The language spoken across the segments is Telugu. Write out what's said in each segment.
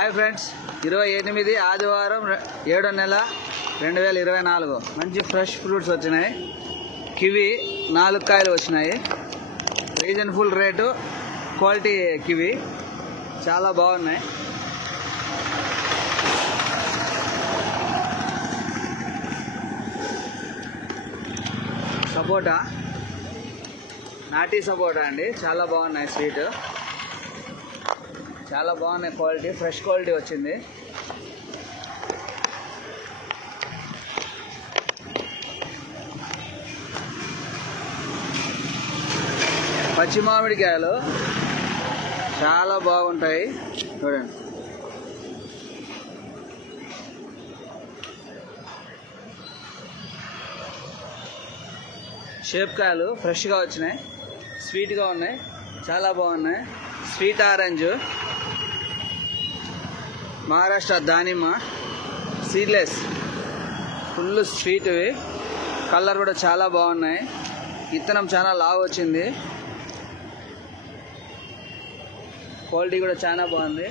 హాయ్ ఫ్రెండ్స్, 28 ఆదివారం 7వ నెల 2024 మంచి ఫ్రెష్ ఫ్రూట్స్ వచ్చినాయి. కివి 4 కాయలు వచ్చినాయి. రీజనబుల్ రేటు, క్వాలిటీ కివి చాలా బాగున్నాయి. సపోటా, నాటి సపోటా అండి, చాలా బాగున్నాయి. స్వీట్ చాలా బాగున్నాయి. క్వాలిటీ ఫ్రెష్ క్వాలిటీ వచ్చింది. పచ్చి మామిడికాయలు చాలా బాగుంటాయి, చూడండి. షేప్ కాయలు ఫ్రెష్గా వచ్చినాయి, స్వీట్గా ఉన్నాయి, చాలా బాగున్నాయి. స్వీట్ ఆరెంజ్, మహారాష్ట్ర దానిమ్మ, సీడ్లెస్, ఫుల్ స్వీట్వి, కలర్ కూడా చాలా బాగున్నాయి. విత్తనం చాలా లావు వచ్చింది, క్వాలిటీ కూడా చాలా బాగుంది.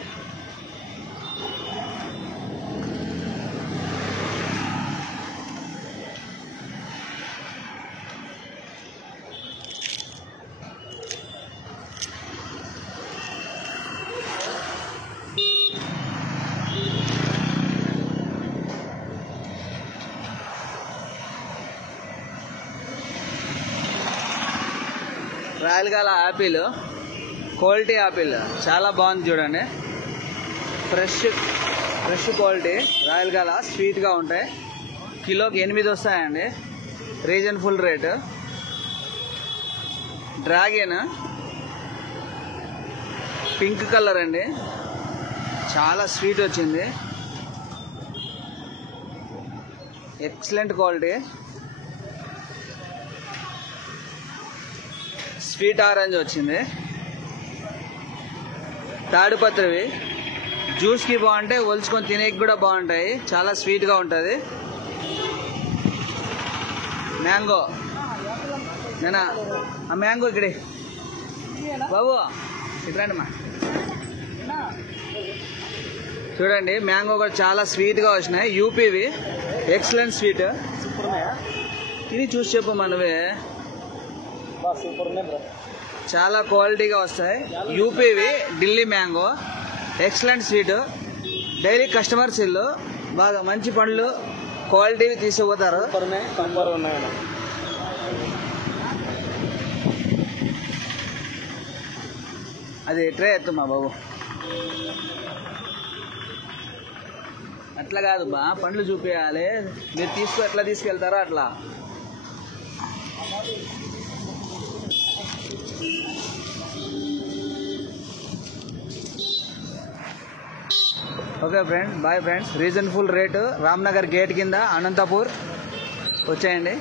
రాయలగాల యాపిల్, క్వాలిటీ యాపిల్ చాలా బాగుంది చూడండి. ఫ్రెష్ క్వాలిటీ రాయలగాల, స్వీట్గా ఉంటాయి. కిలోకి 8 వస్తాయండి. Reasonable rate. Dragon pink colour అండి, చాలా స్వీట్ వచ్చింది. Excellent quality. స్వీట్ ఆరెంజ్ వచ్చింది. తాడిపత్రివి జ్యూస్కి బాగుంటాయి, ఒలుచుకొని తినేకి కూడా బాగుంటాయి, చాలా స్వీట్గా ఉంటుంది. మ్యాంగో, నేనా ఆ మ్యాంగో ఇక్కడే బాబు, ఇక్కడండి మా చూడండి. మ్యాంగో కూడా చాలా స్వీట్గా వచ్చినాయి. యూపీవి ఎక్సలెంట్ స్వీట్. ఇది చూసి చెప్పు మనవే, చాలా క్వాలిటీగా వస్తాయి. యూపీవి Delhi mango, excellent sweet. Daily customers ఇల్లు బాగా మంచి పండ్లు క్వాలిటీవి తీసుకుపోతారు. అది ట్రే ఎత్తుమా బాబు, అట్లా కాదు బా, పండ్లు చూపించాలి. మీరు ఎట్లా తీసుకెళ్తారో అట్లా. Okay friends, bye friends. Reasonable rate, Ramnagar gate కింద, అనంతపూర్ వచ్చేయండి.